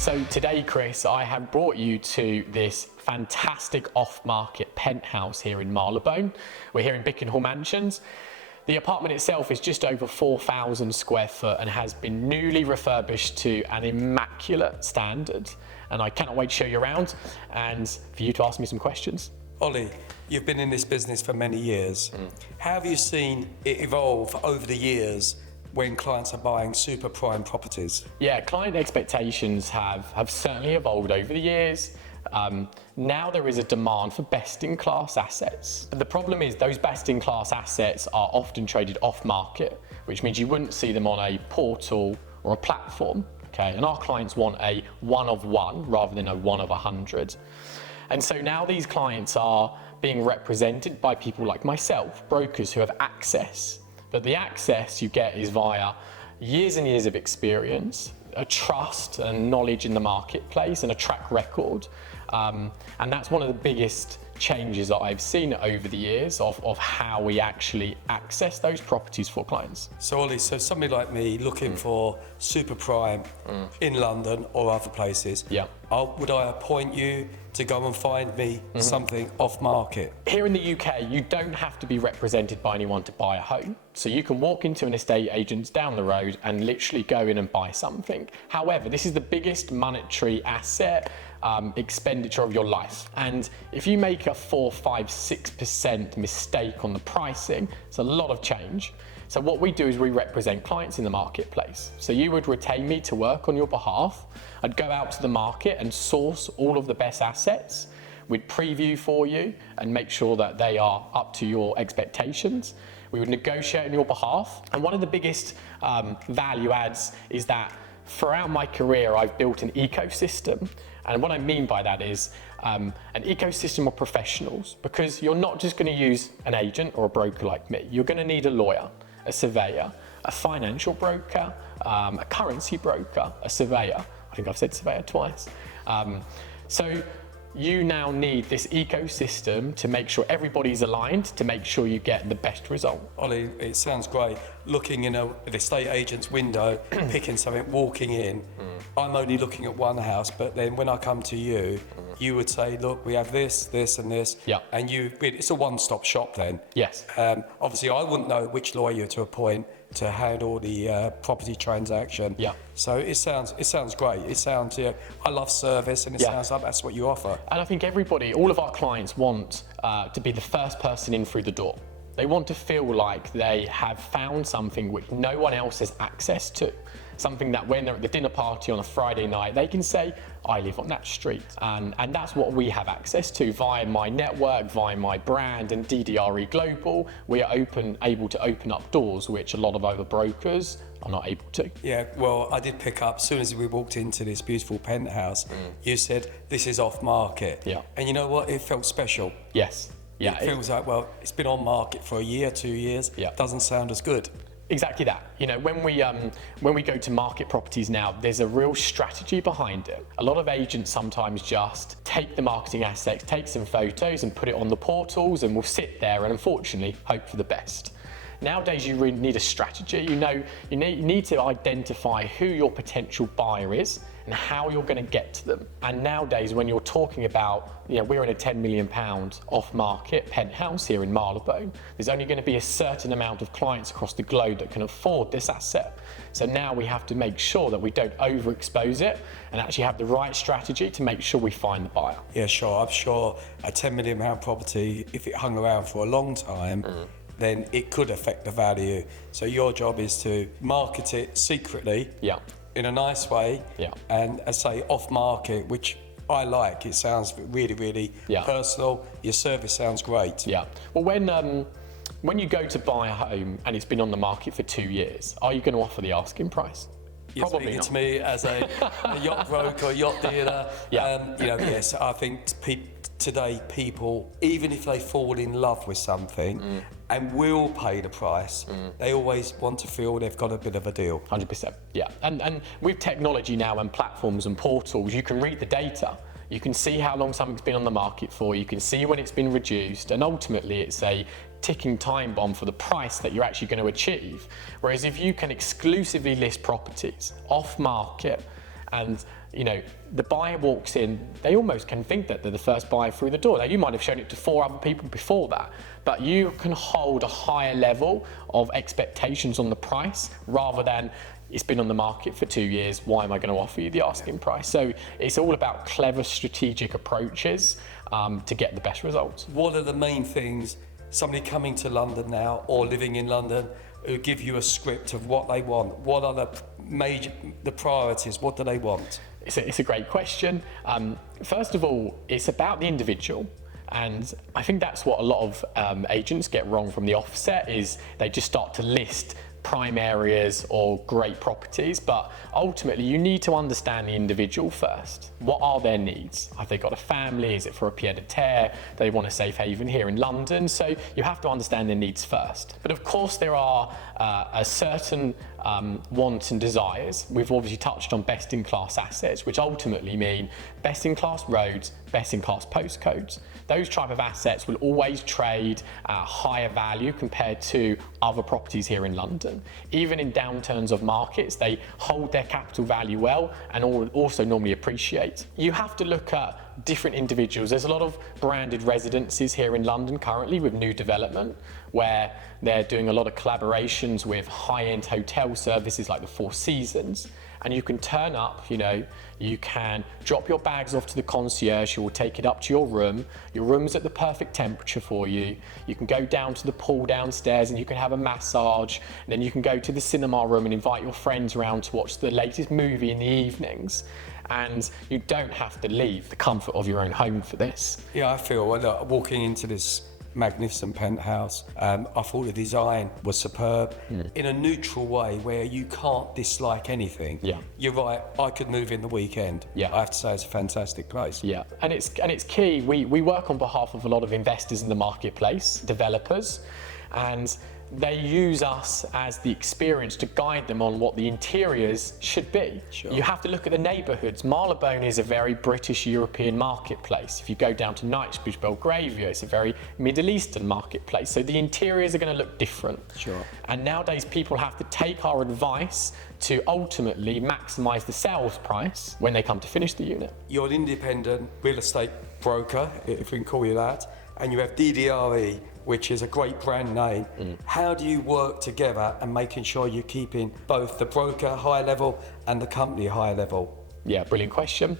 So today, Chris, I have brought you to this fantastic off-market penthouse here in Marylebone. We're here in Bickenhall Mansions. The apartment itself is just over 4,000 square foot and has been newly refurbished to an immaculate standard. And I cannot wait to show you around and for you to ask me some questions. Ollie, you've been in this business for many years. How have you seen it evolve over the years when clients are buying super prime properties? Yeah, client expectations have certainly evolved over the years. Now there is a demand for best-in-class assets. The problem is those best-in-class assets are often traded off-market, which means you wouldn't see them on a portal or a platform, okay? And our clients want a one of one rather than a one of 100. And so now these clients are being represented by people like myself, brokers who have access. But the access you get is via years and years of experience, a trust and knowledge in the marketplace and a track record. And that's one of the biggest changes that I've seen over the years of how we actually access those properties for clients. So Ollie, so somebody like me looking for super prime in London or other places, Yeah. Would I appoint you to go and find me something off market? Here in the UK, you don't have to be represented by anyone to buy a home. So you can walk into an estate agent down the road and literally go in and buy something. However, this is the biggest monetary asset expenditure of your life. And if you make a 4, 5, 6% mistake on the pricing, it's a lot of change. So what we do is we represent clients in the marketplace. So you would retain me to work on your behalf. I'd go out to the market and source all of the best assets. We'd preview for you and make sure that they are up to your expectations. We would negotiate on your behalf. And one of the biggest value adds is that throughout my career, I've built an ecosystem. And what I mean by that is an ecosystem of professionals, because you're not just going to use an agent or a broker like me. You're going to need a lawyer, a surveyor, a financial broker, a currency broker, a surveyor. I think I've said surveyor twice. So you now need this ecosystem to make sure everybody's aligned, to make sure you get the best result. Ollie, it sounds great. Looking in an estate agent's window, picking something, walking in. I'm only looking at one house, but then when I come to you, you would say, look, we have this, this and this. Yeah. And it's a one-stop shop then. Yes. Obviously, I wouldn't know which lawyer to appoint to handle the property transaction. Yeah. So it sounds great. It sounds, I love service, and it sounds like that's what you offer. And I think everybody, all of our clients want to be the first person in through the door. They want to feel like they have found something which no one else has access to. Something that when they're at the dinner party on a Friday night, they can say, I live on that street. And that's what we have access to via my network, via my brand and DDRE Global. We are able to open up doors which a lot of other brokers are not able to. Yeah, well, I did pick up, as soon as we walked into this beautiful penthouse, you said, this is off market. Yeah. And you know what? It felt special. Yes. Yeah. It feels like, well, it's been on market for a year, 2 years. Yeah. Doesn't sound as good. Exactly that. You know, when we go to market properties now, there's a real strategy behind it. A lot of agents sometimes just take the marketing assets, take some photos and put it on the portals, and will sit there and unfortunately hope for the best. Nowadays, you really need a strategy. You need to identify who your potential buyer is and how you're going to get to them. And nowadays, when you're talking about, we're in a £10 million off-market penthouse here in Marylebone, there's only going to be a certain amount of clients across the globe that can afford this asset. So now we have to make sure that we don't overexpose it and actually have the right strategy to make sure we find the buyer. Yeah, sure. I'm sure a £10 million property, if it hung around for a long time, then it could affect the value. So your job is to market it secretly. Yeah. In a nice way, and say off market, which I like. It sounds really, really personal. Your service sounds great. Yeah. Well, when you go to buy a home and it's been on the market for 2 years, are you going to offer the asking price? You're Probably speaking not. to me as a yacht broker, yacht dealer. Yeah. Yes, I think today people, even if they fall in love with something and will pay the price, they always want to feel they've got a bit of a deal. 100%, yeah. And with technology now and platforms and portals, you can read the data. You can see how long something's been on the market for, you can see when it's been reduced, and ultimately it's a ticking time bomb for the price that you're actually going to achieve. Whereas if you can exclusively list properties off market And the buyer walks in, they almost can think that they're the first buyer through the door. Now, you might have shown it to 4 other people before that, but you can hold a higher level of expectations on the price rather than it's been on the market for 2 years, why am I going to offer you the asking price? So it's all about clever strategic approaches to get the best results. What are the main things somebody coming to London now or living in London who give you a script of what they want? What are the priorities? What do they want? It's a great question. First of all, it's about the individual. And I think that's what a lot of agents get wrong from the offset, is they just start to list prime areas or great properties, but ultimately you need to understand the individual first. What are their needs? Have they got a family? Is it for a pied-à-terre? They want a safe haven here in London, so you have to understand their needs first. But of course there are a certain wants and desires. We've obviously touched on best-in-class assets, which ultimately mean best-in-class roads, best-in-class postcodes. Those type of assets will always trade at a higher value compared to other properties here in London. Even in downturns of markets, they hold their capital value well and also normally appreciate. You have to look at different individuals. There's a lot of branded residences here in London currently with new development, where they're doing a lot of collaborations with high-end hotel services like the Four Seasons. And you can turn up, you can drop your bags off to the concierge who will take it up to your room. Your room's at the perfect temperature for you. You can go down to the pool downstairs and you can have a massage. And then you can go to the cinema room and invite your friends around to watch the latest movie in the evenings. And you don't have to leave the comfort of your own home for this. Yeah, I feel walking into this magnificent penthouse, I thought the design was superb in a neutral way where you can't dislike anything. Yeah. You're right, I could move in the weekend. Yeah. I have to say it's a fantastic place. Yeah, and it's key. We work on behalf of a lot of investors in the marketplace, developers, and they use us as the experience to guide them on what the interiors should be. Sure. You have to look at the neighbourhoods. Marylebone is a very British European marketplace. If you go down to Knightsbridge, Belgravia, it's a very Middle Eastern marketplace. So the interiors are going to look different. Sure. And nowadays people have to take our advice to ultimately maximise the sales price when they come to finish the unit. You're an independent real estate broker, if we can call you that, and you have DDRE, which is a great brand name. How do you work together and making sure you're keeping both the broker high level and the company high level? Yeah, brilliant question.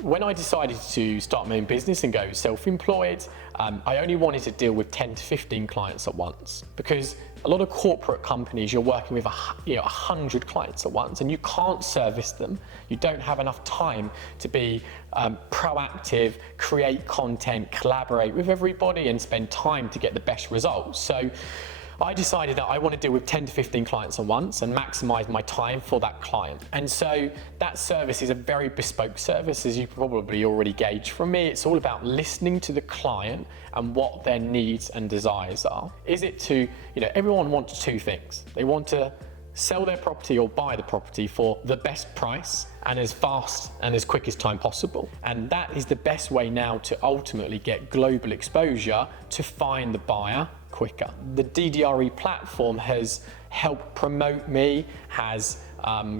When I decided to start my own business and go self-employed, I only wanted to deal with 10 to 15 clients at once, because a lot of corporate companies, you're working with 100 clients at once and you can't service them. You don't have enough time to be proactive, create content, collaborate with everybody and spend time to get the best results. So I decided that I want to deal with 10 to 15 clients at once and maximize my time for that client. And so that service is a very bespoke service, as you probably already gauged from me. It's all about listening to the client and what their needs and desires are. Is it to, everyone wants two things. They want to sell their property or buy the property for the best price and as fast and as quick as time possible. And that is the best way now to ultimately get global exposure to find the buyer quicker. The DDRE platform has helped promote me, has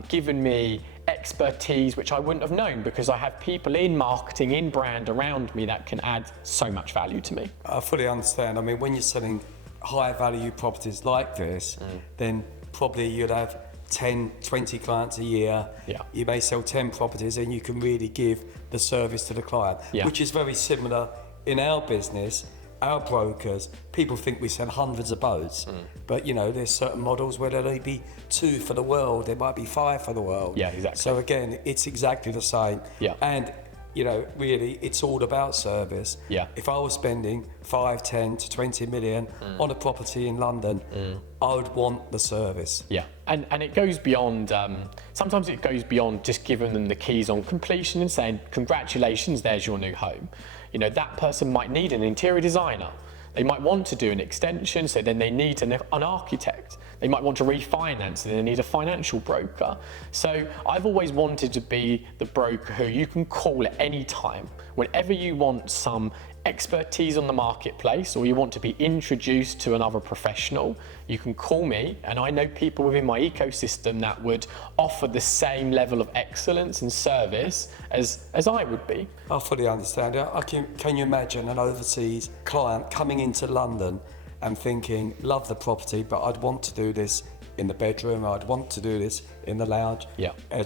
given me expertise which I wouldn't have known, because I have people in marketing, in brand around me that can add so much value to me. I fully understand. I mean, when you're selling high value properties like this, then probably you'd have 10, 20 clients a year. Yeah. You may sell 10 properties and you can really give the service to the client, which is very similar in our business. Our brokers, people think we sell hundreds of boats, but there's certain models where there'll only be 2 for the world, there might be 5 for the world. Yeah, exactly. So again, it's exactly the same. Yeah. And really, it's all about service. Yeah. If I was spending 5, 10 to 20 million on a property in London, I would want the service. Yeah, and it goes beyond, sometimes it goes beyond just giving them the keys on completion and saying, congratulations, there's your new home. That person might need an interior designer. They might want to do an extension, so then they need an architect. They might want to refinance, so they need a financial broker. So I've always wanted to be the broker who you can call at any time. Whenever you want some expertise on the marketplace, or you want to be introduced to another professional, you can call me, and I know people within my ecosystem that would offer the same level of excellence and service as I would be. I fully understand it. Can you imagine an overseas client coming into London and thinking, love the property, but I'd want to do this in the bedroom, I'd want to do this in the lounge,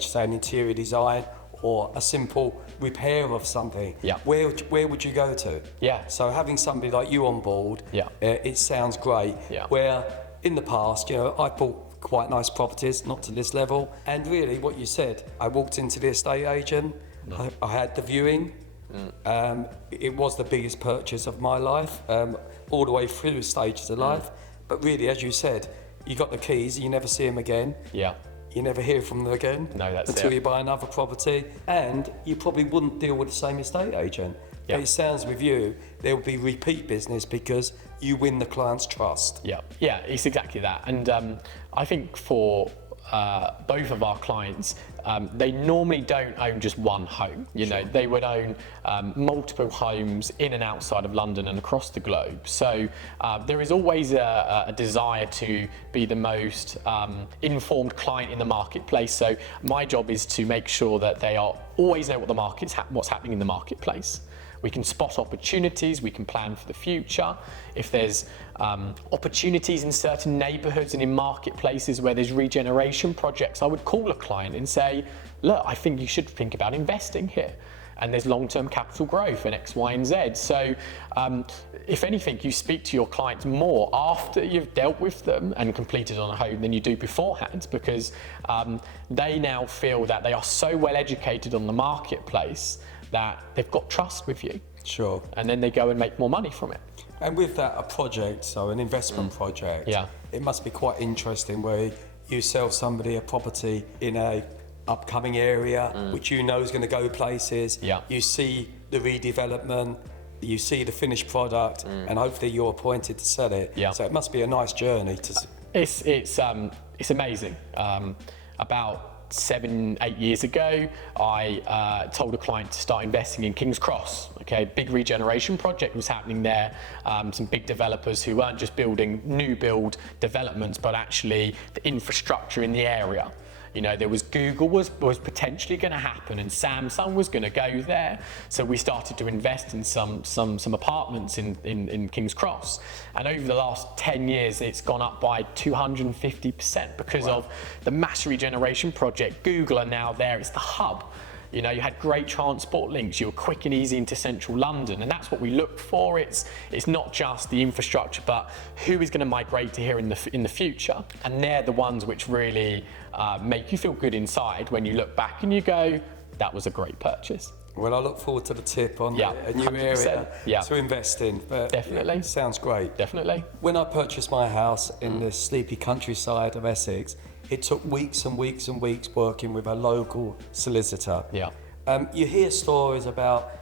say an interior design, or a simple repair of something, where would you go to? So having somebody like you on board, it sounds great. Where in the past, I bought quite nice properties, not to this level, and really what you said, I walked into the estate agent, I had the viewing, it was the biggest purchase of my life, all the way through the stages of life, but really, as you said, you got the keys, you never see them again. You never hear from them again. No, that's until you buy another property, and you probably wouldn't deal with the same estate agent. But it sounds with you, there will be repeat business because you win the client's trust. Yeah, it's exactly that. And I think for both of our clients, they normally don't own just one home. They would own multiple homes in and outside of London and across the globe. So there is always a desire to be the most informed client in the marketplace. So my job is to make sure that they always know what the market's what's happening in the marketplace. We can spot opportunities, we can plan for the future. If there's opportunities in certain neighbourhoods and in marketplaces where there's regeneration projects, I would call a client and say, look, I think you should think about investing here. And there's long-term capital growth and X, Y, and Z. So if anything, you speak to your clients more after you've dealt with them and completed on a home than you do beforehand, because they now feel that they are so well educated on the marketplace that they've got trust with you. Sure. And then they go and make more money from it. And with that, a project, so an investment project, it must be quite interesting where you sell somebody a property in a upcoming area, which you know is going to go places. You see the redevelopment, you see the finished product, and hopefully you're appointed to sell it. So it must be a nice journey to. It's amazing. About 7-8 years ago, I told a client to start investing in King's Cross. Big regeneration project was happening there. Some big developers who weren't just building new build developments, but actually the infrastructure in the area. There was Google was potentially going to happen, and Samsung was going to go there. So we started to invest in some apartments in King's Cross, and over the last 10 years, it's gone up by 250% because of the mass regeneration project. Google are now there; it's the hub. You had great transport links, you were quick and easy into central London, and that's what we look for. It's not just the infrastructure, but who is going to migrate to here in the future, and they're the ones which really make you feel good inside when you look back and you go, that was a great purchase. Well, I look forward to the tip on a new area to invest in. But definitely. Sounds great. Definitely. When I purchased my house in the sleepy countryside of Essex, it took weeks and weeks and weeks working with a local solicitor. You hear stories about,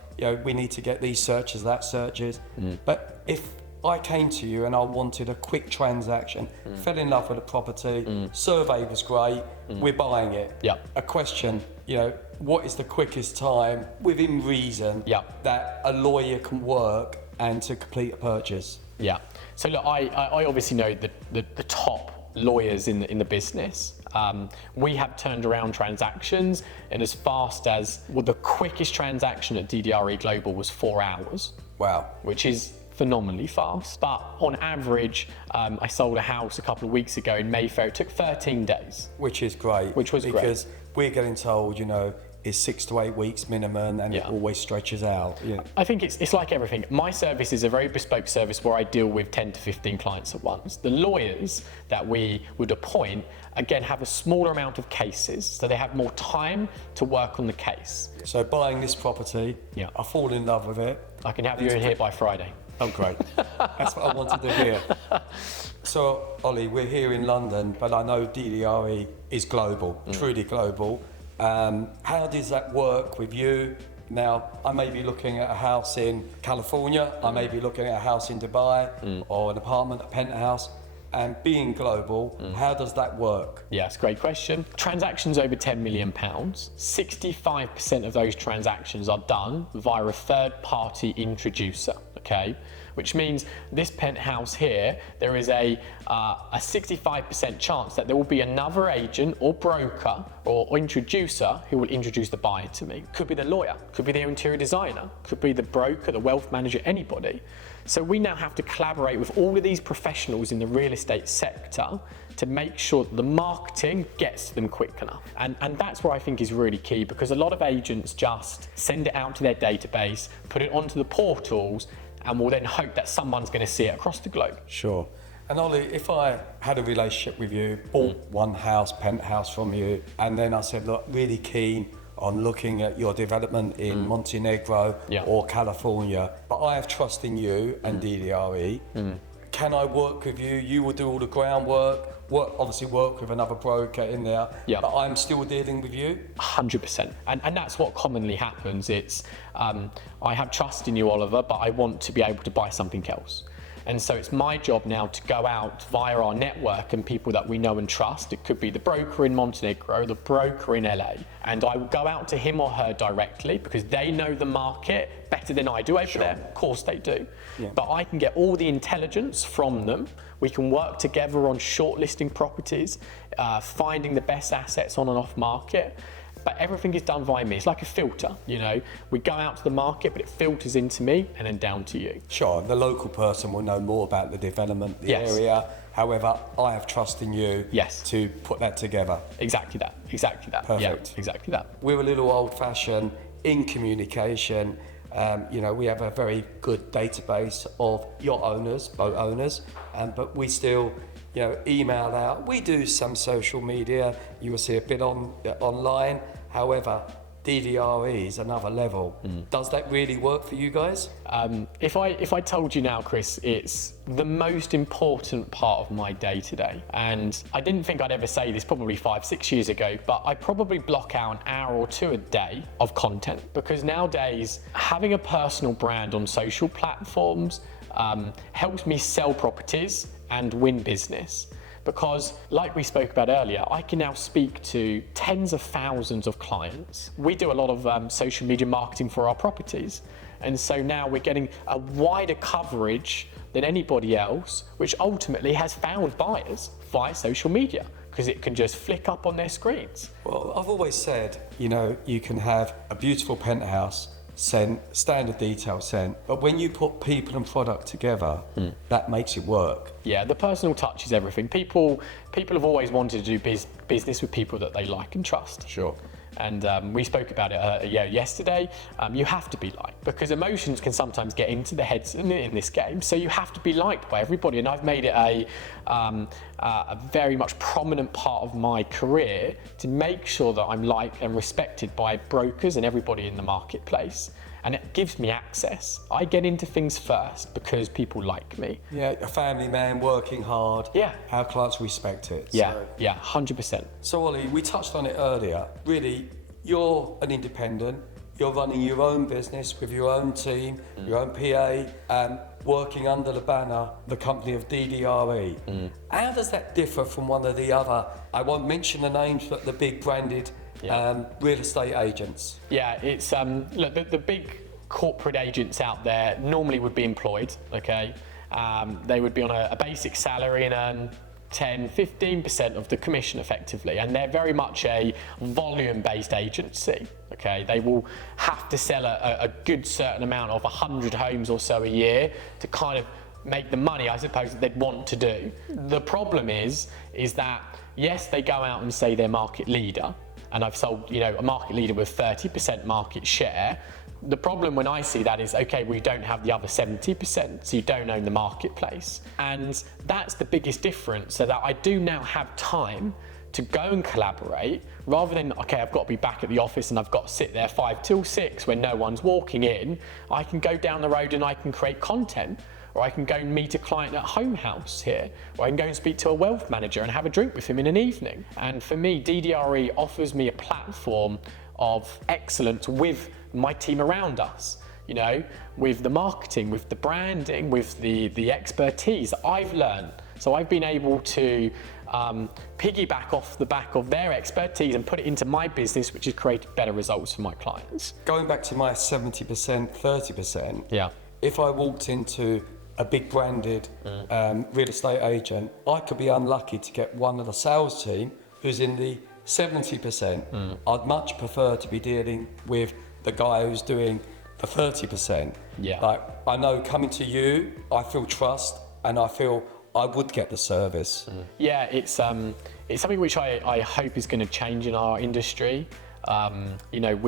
we need to get these searches, that searches. But if I came to you and I wanted a quick transaction, fell in love with a property, survey was great, we're buying it. A question, what is the quickest time within reason that a lawyer can work and to complete a purchase? So look, I obviously know the top lawyers in the business. We have turned around transactions in as fast as, the quickest transaction at DDRE Global was 4 hours. Wow. Which is phenomenally fast. But on average, I sold a house a couple of weeks ago in Mayfair. It took 13 days. Which is great. Because we're getting told, is 6 to 8 weeks minimum, and it always stretches out. I think it's like everything. My service is a very bespoke service where I deal with 10 to 15 clients at once. The lawyers that we would appoint, again, have a smaller amount of cases, so they have more time to work on the case. So buying this property, I fall in love with it. I can have you in here by Friday. Oh, great. That's what I wanted to hear. So, Ollie, we're here in London, but I know DDRE is global, truly global. How does that work with you? Now, I may be looking at a house in California, I may be looking at a house in Dubai, or an apartment, a penthouse. and being global, how does that work? Yes, great question. Transactions over £10 million, 65% of those transactions are done via a third-party introducer, okay? Which means this penthouse here, there is a 65% chance that there will be another agent or broker or introducer who will introduce the buyer to me. Could be the lawyer, could be the interior designer, could be the broker, the wealth manager, anybody. So we now have to collaborate with all of these professionals in the real estate sector to make sure that the marketing gets to them quick enough. And that's where I think is really key, because a lot of agents just send it out to their database, put it onto the portals, and will then hope that someone's going to see it across the globe. Sure. And Ollie, if I had a relationship with you, bought one house, penthouse from you, and then I said, look, really keen on looking at your development in Montenegro or California, but I have trust in you and DDRE. Can I work with you? You will do all the groundwork, obviously work with another broker in there, but I'm still dealing with you? 100%. And that's what commonly happens. It's, I have trust in you, Oliver, but I want to be able to buy something else. And so it's my job now to go out via our network and people that we know and trust. It could be the broker in Montenegro, the broker in LA, and I will go out to him or her directly because they know the market better than I do over there. Of course they do. But I can get all the intelligence from them. We can work together on shortlisting properties, finding the best assets on and off market. But everything is done via me. It's like a filter, you know. We go out to the market, but it filters into me and then down to you. Sure, the local person will know more about the development, the area. However, I have trust in you to put that together. Exactly that, exactly that. Perfect. Yeah, exactly that. We're a little old-fashioned in communication. You know, we have a very good database of yacht owners, boat owners, but we still, you know, email out. We do some social media. You will see a bit online. However, DDRE is another level. Does that really work for you guys? If I told you now, Chris, it's the most important part of my day today. And I didn't think I'd ever say this probably 5-6 years ago, but I probably block out an hour or two a day of content, because nowadays having a personal brand on social platforms helps me sell properties and win business. Because, like we spoke about earlier, I can now speak to tens of thousands of clients. We do a lot of social media marketing for our properties. And so now we're getting a wider coverage than anybody else, which ultimately has found buyers via social media, because it can just flick up on their screens. Well, I've always said, you know, you can have a beautiful penthouse, standard detail sent, but when you put people and product together, that makes it work. Yeah, the personal touch is everything. People have always wanted to do business with people that they like and trust. Sure. And we spoke about it yesterday. You have to be liked, because emotions can sometimes get into the heads in this game. So you have to be liked by everybody. And I've made it a very much prominent part of my career to make sure that I'm liked and respected by brokers and everybody in the marketplace. And it gives me access. I get into things first because people like me. Yeah, a family man working hard. Yeah. Our clients respect it. Yeah, so. yeah, 100%. So Ollie, we touched on it earlier. Really, you're an independent. You're running your own business with your own team, your own PA, and working under the banner, the company of DDRE. How does that differ from one of the other, I won't mention the names, but the big branded real estate agents? Yeah, it's look, the big corporate agents out there normally would be employed, okay? They would be on a basic salary and earn 10-15% of the commission effectively, and they're very much a volume-based agency, okay? They will have to sell a good certain amount of 100 homes or so a year to kind of make the money, I suppose, that they'd want to do. The problem is that, yes, they go out and say they're market leader, and I've sold, you know, a market leader with 30% market share. The problem when I see that is, okay, well, you don't have the other 70%, so you don't own the marketplace. And that's the biggest difference, so that I do now have time to go and collaborate, rather than, okay, I've got to be back at the office and I've got to sit there 5 till 6 when no one's walking in. I can go down the road and I can create content, or I can go and meet a client at home house here, or I can go and speak to a wealth manager and have a drink with him in an evening. And for me, DDRE offers me a platform of excellence with my team around us, you know, with the marketing, with the branding, with the expertise that I've learned So I've been able to piggyback off the back of their expertise and put it into my business, which has created better results for my clients. Going back to my 70%, 30%, Yeah. if I walked into a big branded real estate agent, I could be unlucky to get one of the sales team who's in the 70%. I'd much prefer to be dealing with the guy who's doing the 30%. Yeah. Like, I know coming to you, I feel trust and I feel I would get the service. Yeah, it's something which I hope is going to change in our industry. You know,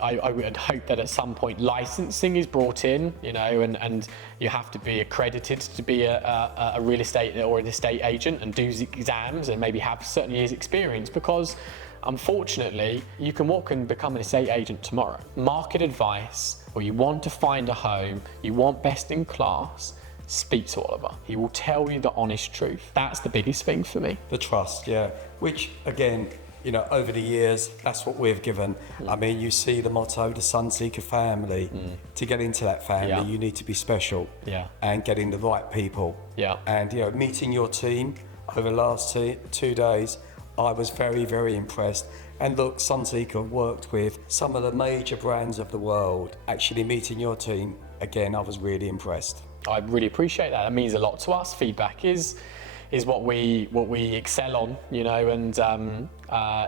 I would hope that at some point licensing is brought in, you know, and you have to be accredited to be a real estate or an estate agent and do exams and maybe have certain years experience, because unfortunately you can walk and become an estate agent tomorrow. Market advice, or you want to find a home, you want best in class, speak to Oliver. He will tell you the honest truth. That's the biggest thing for me. The trust, yeah. Which, again, you know, over the years, that's what we've given. I mean, you see the motto, the Sunseeker family. To get into that family, you need to be special. Yeah. And getting the right people. Yeah. And, you know, meeting your team over the last 2 days, I was very, very impressed. And look, Sunseeker worked with some of the major brands of the world. Actually meeting your team, again, I was really impressed. I really appreciate that. It means a lot to us. Feedback is what we excel on, you know, and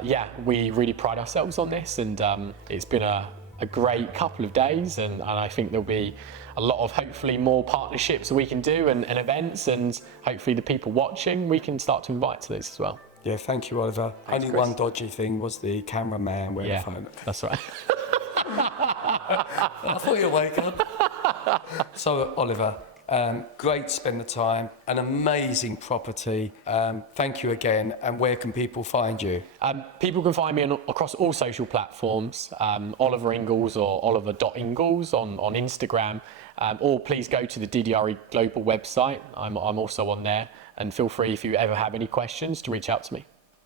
yeah, we really pride ourselves on this, and it's been a great couple of days, and I think there'll be a lot of hopefully more partnerships we can do and events, and hopefully the people watching we can start to invite to this as well. Yeah, thank you, Oliver. Thanks, Only Chris. one dodgy thing was the cameraman wearing the phone. That's right. I thought you'd wake up. So, Oliver, great to spend the time, an amazing property. Thank you again. And where can people find you? People can find me across all social platforms, Oliver Ingles or oliver.ingles on Instagram, or please go to the DDRE Global website. I'm also on there, and feel free, if you ever have any questions, to reach out to me.